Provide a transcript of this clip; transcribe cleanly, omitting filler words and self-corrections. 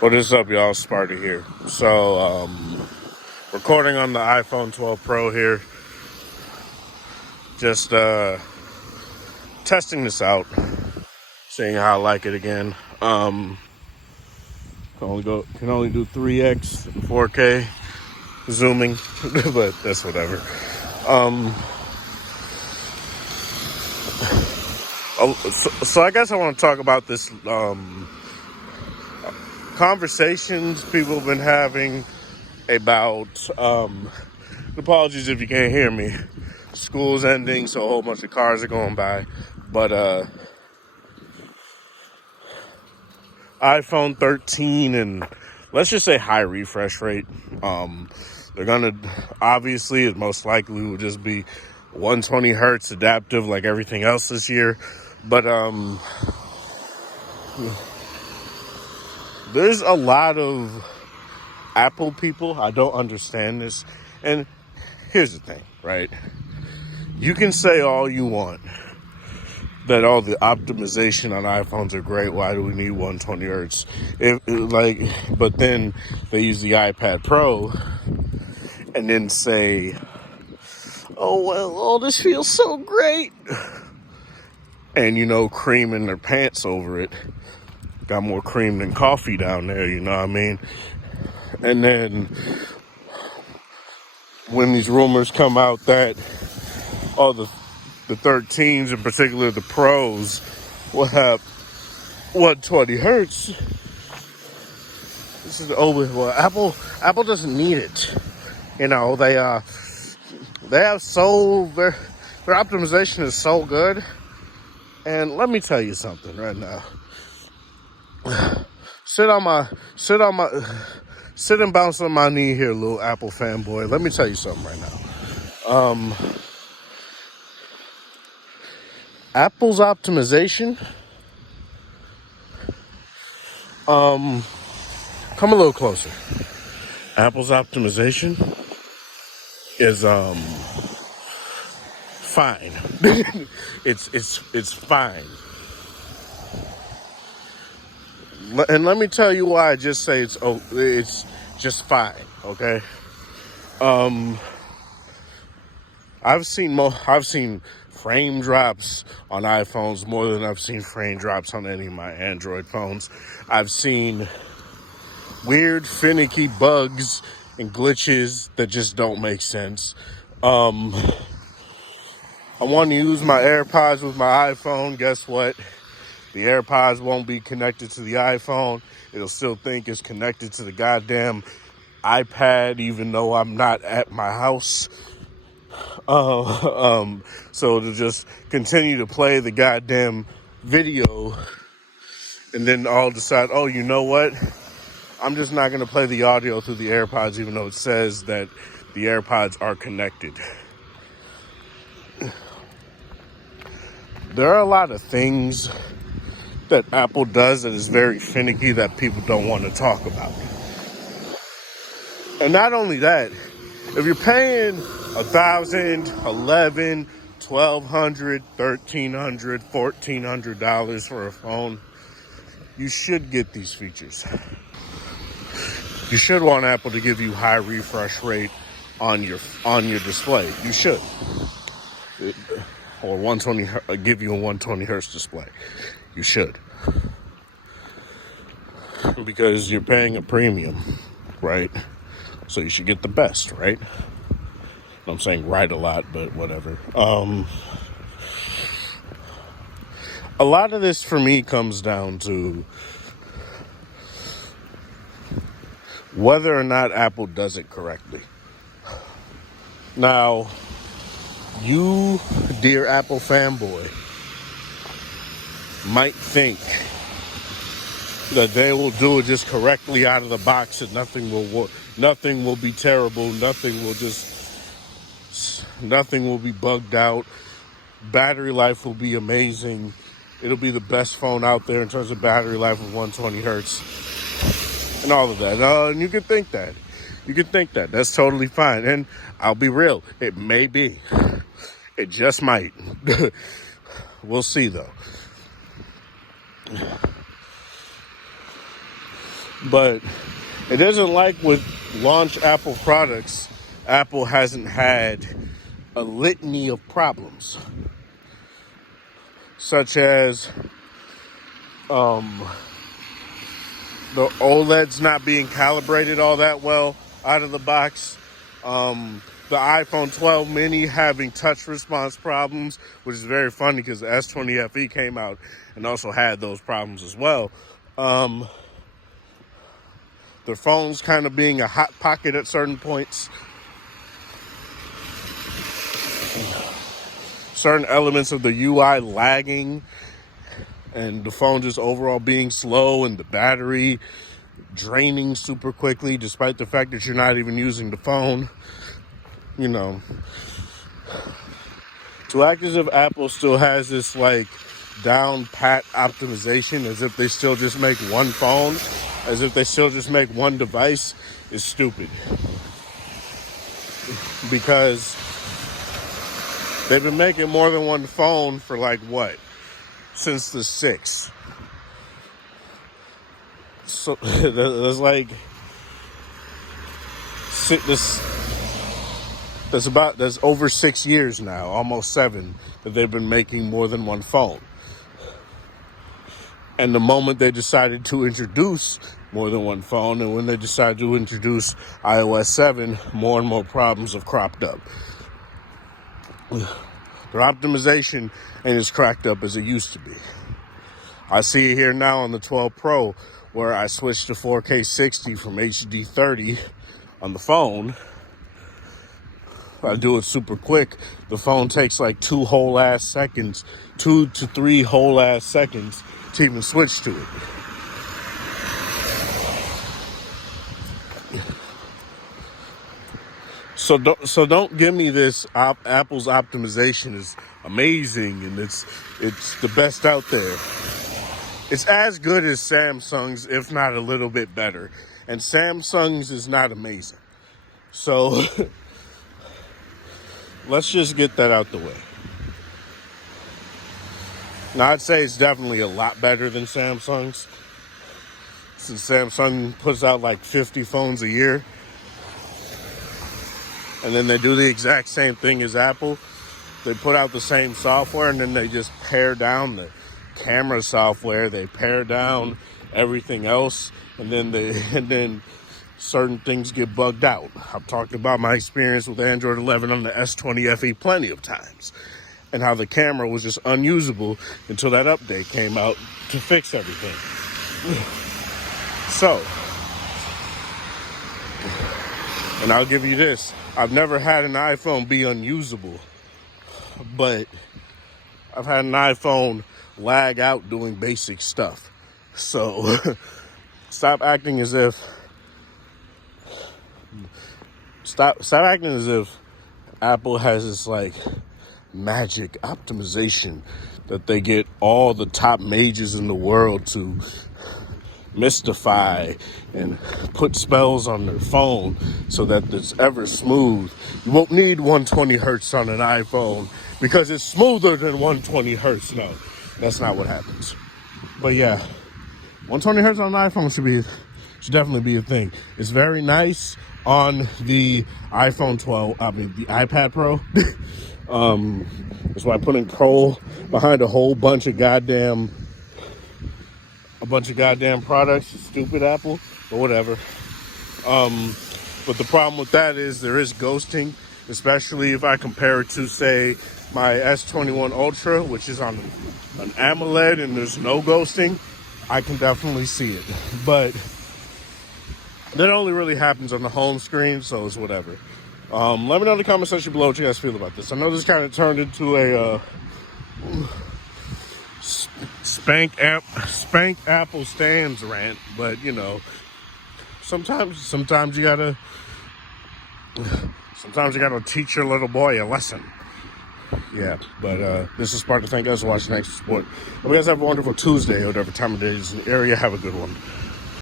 What is up, y'all? Sparty here. So, recording on the iPhone 12 Pro here. Just testing this out, seeing how I like it again. Can only do 3x 4K zooming, but that's whatever. So I guess I want to talk about this conversations people have been having about apologies if you can't hear me. School's ending, so a whole bunch of cars are going by. But iPhone 13 and let's just say high refresh rate. They're gonna obviously it most likely will just be 120 hertz adaptive like everything else this year. But there's a lot of Apple people. I don't understand this. And here's the thing, right? You can say all you want that all the optimization on iPhones are great. Why do we need 120 hertz? But then they use the iPad Pro and then say, "Oh well, all this feels so great," and creaming their pants over it. Got more cream than coffee down there, you know what I mean? And then when these rumors come out that the 13s, in particular the Pros, will have 120 hertz. This is Apple doesn't need it. They have their optimization is so good. And let me tell you something right now. Sit and bounce on my knee here, little Apple fanboy. Let me tell you something right now. Apple's optimization, come a little closer. Apple's optimization is fine. it's fine. And let me tell you why I just say it's just fine, okay? I've seen frame drops on iPhones more than I've seen frame drops on any of my Android phones. I've seen weird, finicky bugs and glitches that just don't make sense. I want to use my AirPods with my iPhone. Guess what? The AirPods won't be connected to the iPhone. It'll still think it's connected to the goddamn iPad, even though I'm not at my house. So to just continue to play the goddamn video and then I'll decide, oh, you know what? I'm just not going to play the audio through the AirPods, even though it says that the AirPods are connected. There are a lot of things that Apple does that is very finicky that people don't want to talk about. And not only that, if you're paying $1,000, $1,100, $1,200, $1,300, $1,400 for a phone, you should get these features. You should want Apple to give you high refresh rate on your display. You should. Or give you a 120 hertz display. You should. Because you're paying a premium, right? So you should get the best, right? I'm saying right a lot, but whatever. A lot of this for me comes down to whether or not Apple does it correctly. Now, you, dear Apple fanboy, might think that they will do it just correctly out of the box and nothing will be terrible, nothing will be bugged out, battery life will be amazing, it'll be the best phone out there in terms of battery life with 120 hertz and all of that. And you can think that. That's totally fine. And I'll be real, it may be. It just might. We'll see though. But it isn't like with launch Apple products, Apple hasn't had a litany of problems, such as the OLEDs not being calibrated all that well out of the box. The iPhone 12 mini having touch response problems, which is very funny because the S20 FE came out and also had those problems as well. The phones kind of being a hot pocket at certain points. Certain elements of the UI lagging, and the phone just overall being slow, and the battery draining super quickly despite the fact that you're not even using the phone. You know, to act as if Apple still has this like down pat optimization, as if they still just make one phone, as if they still just make one device, is stupid. Because they've been making more than one phone for like what? Since the 6. So there's like that's over 6 years now, almost 7, that they've been making more than one phone. And the moment they decided to introduce more than one phone, and when they decided to introduce iOS 7, more and more problems have cropped up. Their optimization ain't as cracked up as it used to be. I see it here now on the 12 Pro, where I switched to 4K 60 from HD 30 on the phone. I do it super quick. The phone takes like 2 whole ass seconds, 2 to 3 whole ass seconds to even switch to it. So don't give me this Apple's optimization is amazing and it's the best out there. It's as good as Samsung's, if not a little bit better. And Samsung's is not amazing. So let's just get that out the way. Now, I'd say it's definitely a lot better than Samsung's, since Samsung puts out like 50 phones a year. And then they do the exact same thing as Apple. They put out the same software, and then they just pare down the camera software. They pare down everything else, and then certain things get bugged out. I've talked about my experience with Android 11 on the S20 FE plenty of times, and how the camera was just unusable until that update came out to fix everything. So, and I'll give you this. I've never had an iPhone be unusable, but I've had an iPhone lag out doing basic stuff. So stop acting as if Apple has this like magic optimization that they get all the top mages in the world to mystify and put spells on their phone so that it's ever smooth. You won't need 120 hertz on an iPhone because it's smoother than 120 hertz. No, that's not what happens. But yeah, 120 hertz on an iPhone should definitely be a thing. It's very nice on the iPhone 12, the iPad Pro. That's why I'm putting Pro behind a whole bunch of goddamn products. Stupid Apple, but whatever. But the problem with that is there is ghosting, especially if I compare it to, say, my S21 Ultra, which is on an AMOLED and there's no ghosting. I can definitely see it, but that only really happens on the home screen, so it's whatever. Let me know in the comment section below what you guys feel about this. I know this kind of turned into a spank Apple stands rant, but you know, sometimes you gotta teach your little boy a lesson. Yeah, but this is Sparta. Thank you guys for watching Extra Sport. Hope you guys have a wonderful Tuesday or whatever time of day is in the area. Have a good one.